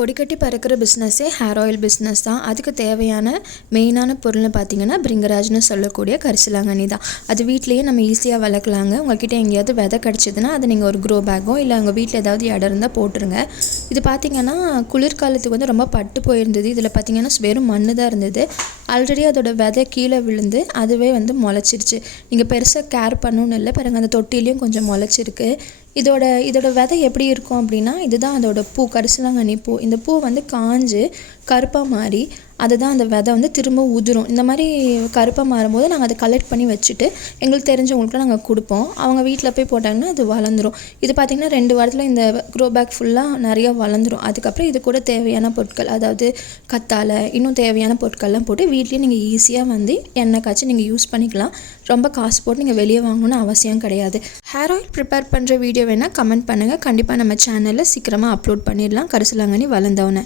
கொடிக்கட்டி பறக்கிற பிஸ்னஸே hair oil business தான். அதுக்கு தேவையான மெயினான பொருள்னு பார்த்தீங்கன்னா பிரிங்கராஜ்னு சொல்லக்கூடிய கரிசலாங்கண்ணி தான். அது வீட்லேயே நம்ம ஈஸியாக வளர்க்கலாங்க. உங்ககிட்ட எங்கேயாவது விதை கிடச்சிதுன்னா அதை நீங்கள் ஒரு க்ரோ பேக்கோ இல்லை உங்கள் வீட்டில் ஏதாவது இடம் இருந்தால் போட்டுருங்க. இது பார்த்திங்கன்னா குளிர்காலத்துக்கு வந்து ரொம்ப பட்டு போயிருந்தது. இதில் பார்த்தீங்கன்னா வெறும் மண்ணு தான் இருந்தது. ஆல்ரெடி அதோட விதை கீழே விழுந்து அதுவே வந்து முளைச்சிருச்சு. நீங்கள் பெருசாக கேர் பண்ணணும்னு இல்லை. பாருங்கள் அந்த தொட்டிலையும் கொஞ்சம் முளைச்சிருக்கு. இதோட இதோட விதை எப்படி இருக்கும் அப்படின்னா இதுதான் அதோட பூ. கரிசலாங்கண்ணி பூ. இந்த பூ வந்து காஞ்சு கருப்பாக மாறி அதுதான் அந்த விதை வந்து திரும்ப உதிரும். இந்த மாதிரி கருப்பாக மாறும்போது நாங்கள் அதை கலெக்ட் பண்ணி வச்சுட்டு எங்களுக்கு தெரிஞ்சவங்களுக்குலாம் நாங்கள் கொடுப்போம். அவங்க வீட்டில் போய் போட்டாங்கன்னா அது வளர்ந்துரும். இது பார்த்திங்கன்னா ரெண்டு வாரத்தில் இந்த க்ரோ பேக் ஃபுல்லாக நிறையா வளர்ந்துரும். அதுக்கப்புறம் இது கூட தேவையான பொருட்கள் அதாவது கத்தாழை இன்னும் தேவையான பொருட்கள்லாம் போட்டு வீட்லேயே நீங்கள் ஈஸியாக வந்து எண்ணெய் காய்ச்சி நீங்கள் யூஸ் பண்ணிக்கலாம். ரொம்ப காசு போட்டு நீங்கள் வெளியே வாங்கணும்னு அவசியம் கிடையாது. ஹேர் ஆயில் ப்ரிப்பேர் பண்ணுற வீடியோ வேணால் கமெண்ட் பண்ணுங்கள் கண்டிப்பாக நம்ம சேனலில் சீக்கிரமாக அப்லோட் பண்ணிடலாம். கரிசலாங்கண்ணி வளர்ந்தவனே.